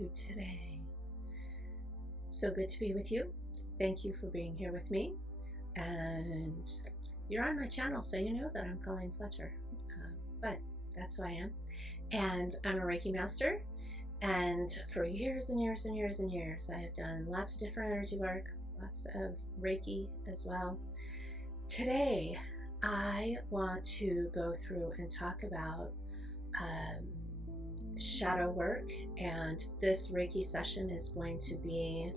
you today? So good to be with you. Thank you for being here with me. And you're on my channel, so you know that I'm Colleen Fletcher. But that's who I am. And I'm a Reiki master. And for years and years and years and years, I have done lots of different energy work, lots of Reiki as well. Today, I want to go through and talk about shadow work, and this Reiki session is going to be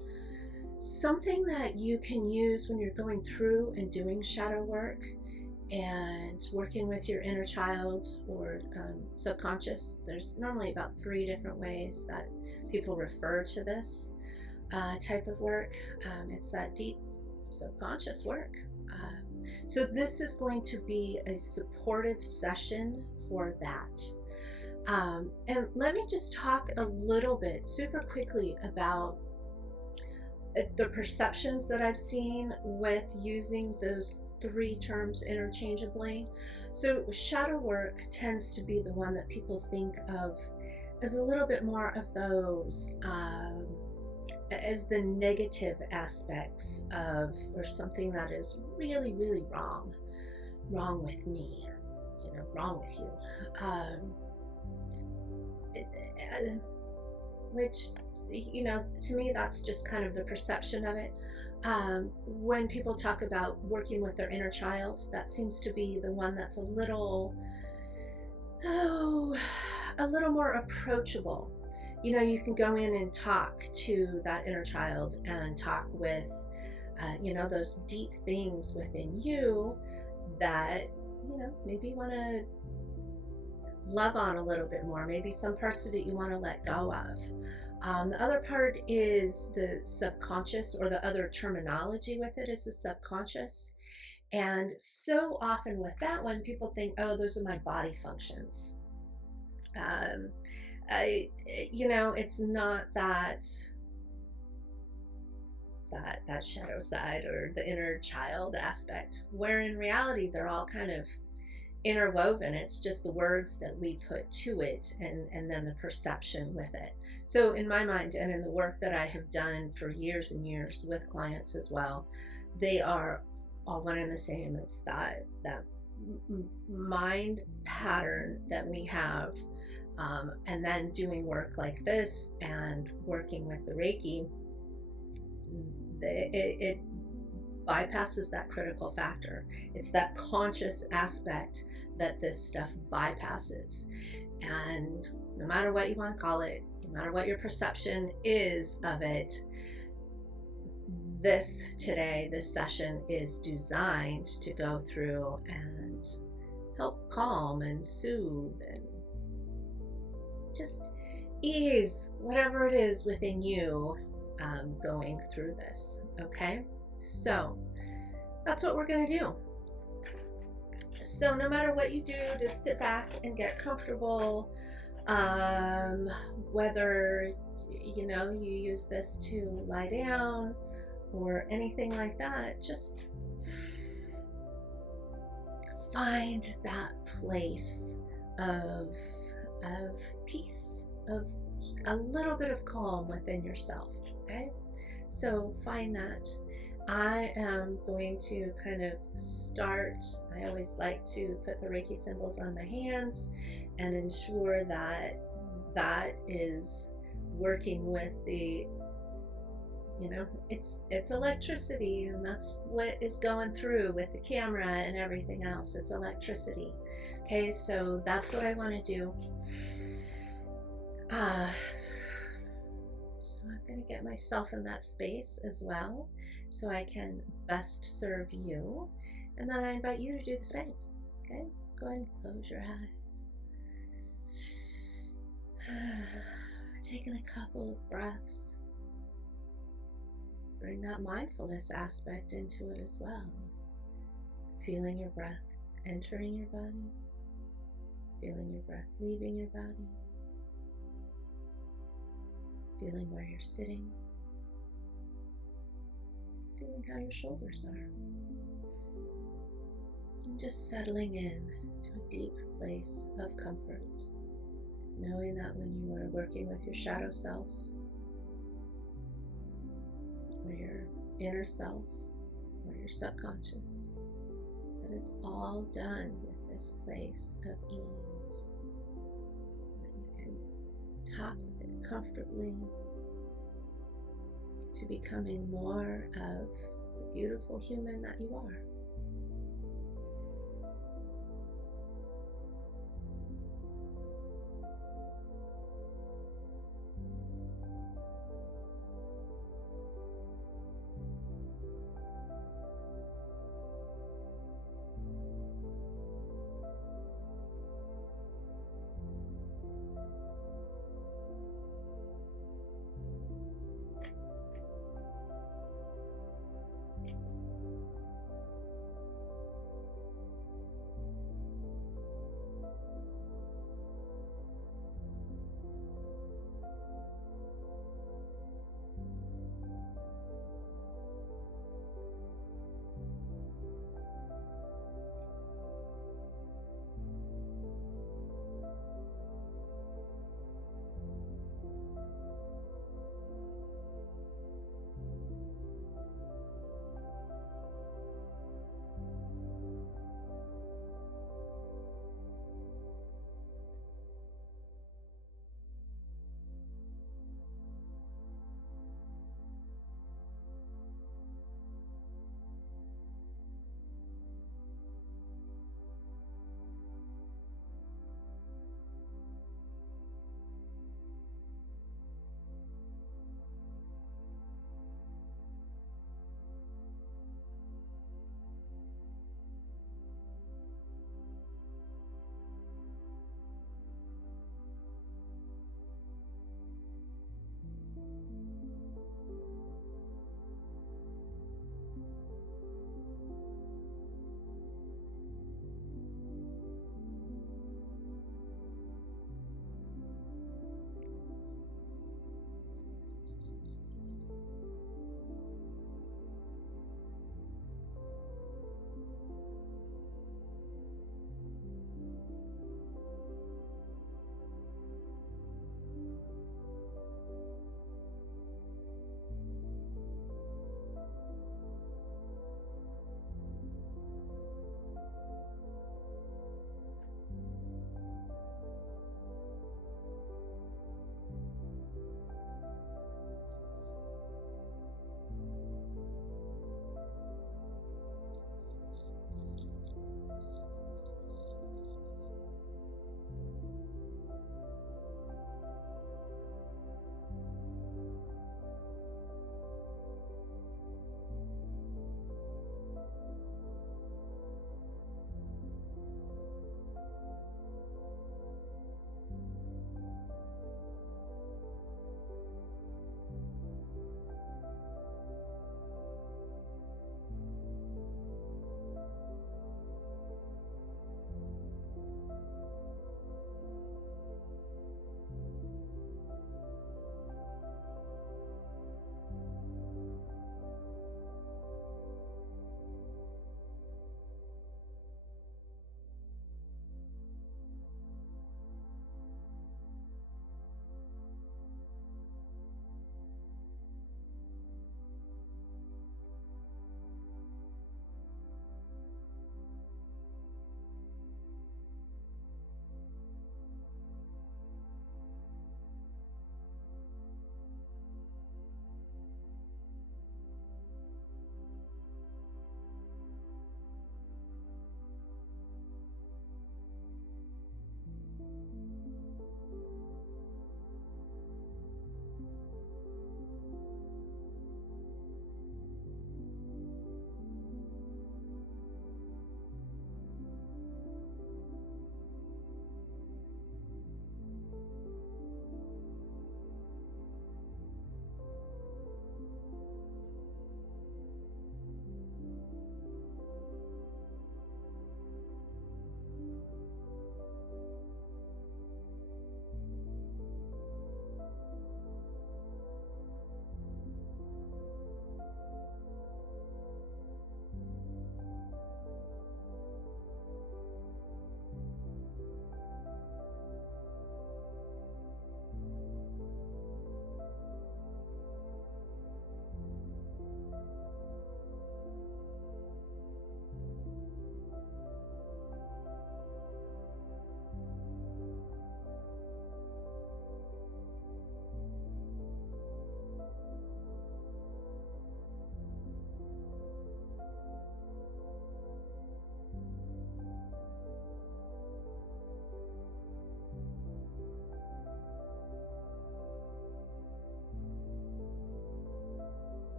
something that you can use when you're going through and doing shadow work and working with your inner child or subconscious. There's normally about 3 different ways that people refer to this type of work. It's that deep subconscious work. So this is going to be a supportive session for that. And let me just talk a little bit super quickly about the perceptions that I've seen with using those 3 terms interchangeably. So shadow work tends to be the one that people think of as a little bit more of those as the negative aspects of, or something that is really, really wrong with me, wrong with you. Which, to me, that's just kind of the perception of it. When people talk about working with their inner child, that seems to be the one that's a little more approachable. You can go in and talk to that inner child and talk with, those deep things within you that, maybe you want to love on a little bit more. Maybe some parts of it you want to let go of. The other part is the subconscious, or the other terminology with it is the subconscious. And so often with that one, people think, oh, those are my body functions. It's not that shadow side or the inner child aspect, where in reality they're all kind of interwoven. It's just the words that we put to it, and then the perception with it. So in my mind, and in the work that I have done for years and years with clients as well, they are all one and the same. It's that mind pattern that we have, and then doing work like this and working with the Reiki, it bypasses that critical factor. It's that conscious aspect that this stuff bypasses. And no matter what you want to call it, no matter what your perception is of it, this session is designed to go through and help calm and soothe and just ease whatever it is within you going through this. Okay? So that's what we're going to do. So no matter what you do, just sit back and get comfortable. Whether you use this to lie down or anything like that, just find that place of peace, of a little bit of calm within yourself. Okay? So find that. I am going to kind of start. I always like to put the Reiki symbols on my hands and ensure that that is working with the, it's electricity, and that's what is going through with the camera and everything else. It's electricity. Okay, so that's what I want to do. So I'm going to get myself in that space as well, so I can best serve you. And then I invite you to do the same. Okay? Go ahead and close your eyes. Taking a couple of breaths. Bring that mindfulness aspect into it as well. Feeling your breath entering your body. Feeling your breath leaving your body. Feeling where you're sitting. Feeling how your shoulders are. And just settling in to a deep place of comfort. Knowing that when you are working with your shadow self, your inner self or your subconscious. That it's all done with this place of ease. That you can talk with it comfortably to becoming more of the beautiful human that you are.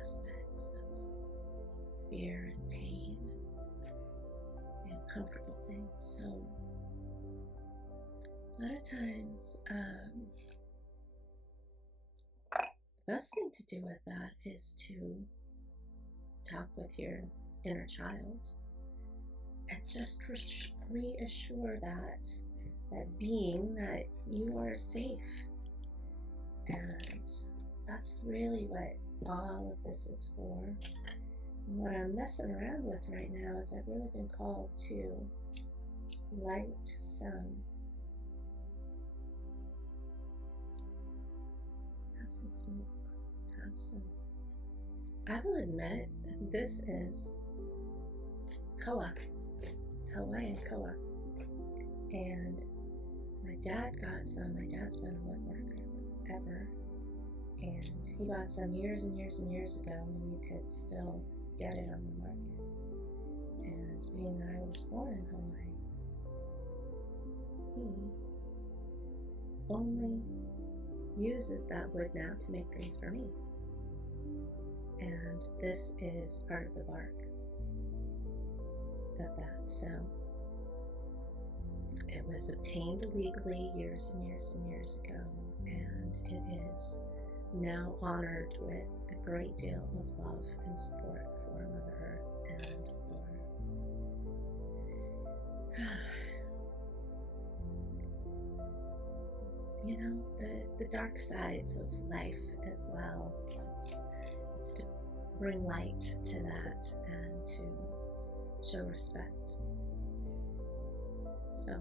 aspects of fear and pain and uncomfortable things. So a lot of times, the best thing to do with that is to talk with your inner child and just reassure that being that you are safe. And that's really what all of this is for. And what I'm messing around with right now is I've really been called to light some, have some smoke, have some, I will admit this is koa. It's Hawaiian koa. And my dad got some. My dad's been a woodworker ever. And he bought some years and years and years ago when you could still get it on the market. And being that I was born in Hawaii, he only uses that wood now to make things for me. And this is part of the bark of that. So it was obtained legally years and years and years ago, and it is now honored with a great deal of love and support for Mother Earth and for you know, the dark sides of life as well. It's to bring light to that and to show respect. So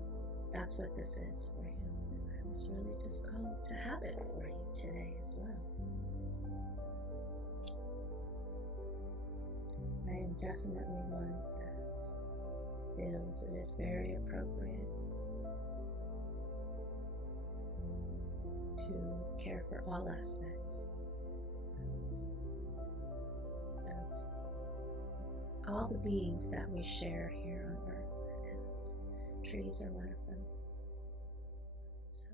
that's what this is for you. And I was really just called to have it for you today as well. I am definitely one that feels it is very appropriate to care for all aspects of all the beings that we share here on Earth, and trees are one of them. So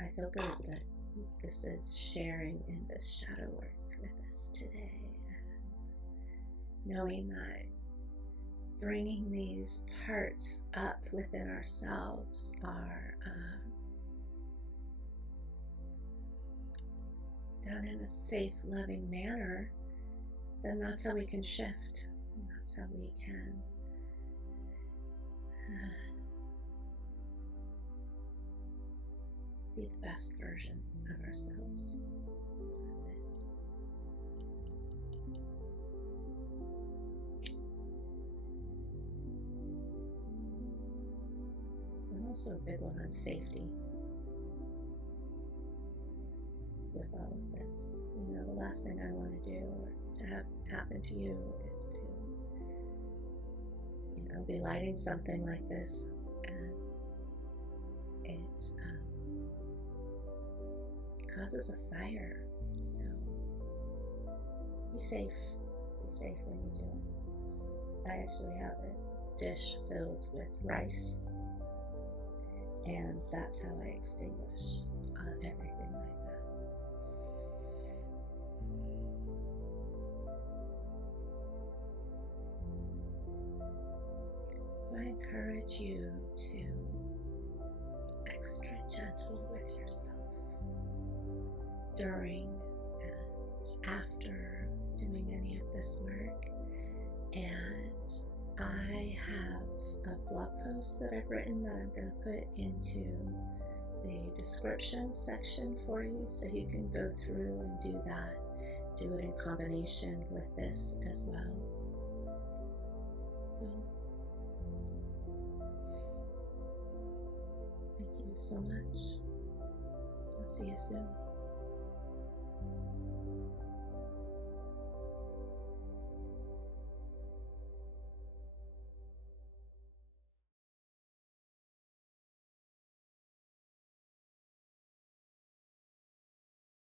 I feel good that this is sharing in this shadow work with us today, and knowing that bringing these parts up within ourselves are done in a safe, loving manner, then that's how we can shift. And that's how we can be the best version of ourselves. That's it. And also a big one on safety with all of this. You know, the last thing I want to do or to have happen to you is to, you know, be lighting something like this and it causes a fire. So be safe. Be safe when you do it. I actually have a dish filled with rice, and that's how I extinguish everything like that. So I encourage you to be extra gentle with yourself during and after doing any of this work. And I have a blog post that I've written that I'm going to put into the description section for you, so you can go through and do that. Do it in combination with this as well. So thank you so much. I'll see you soon.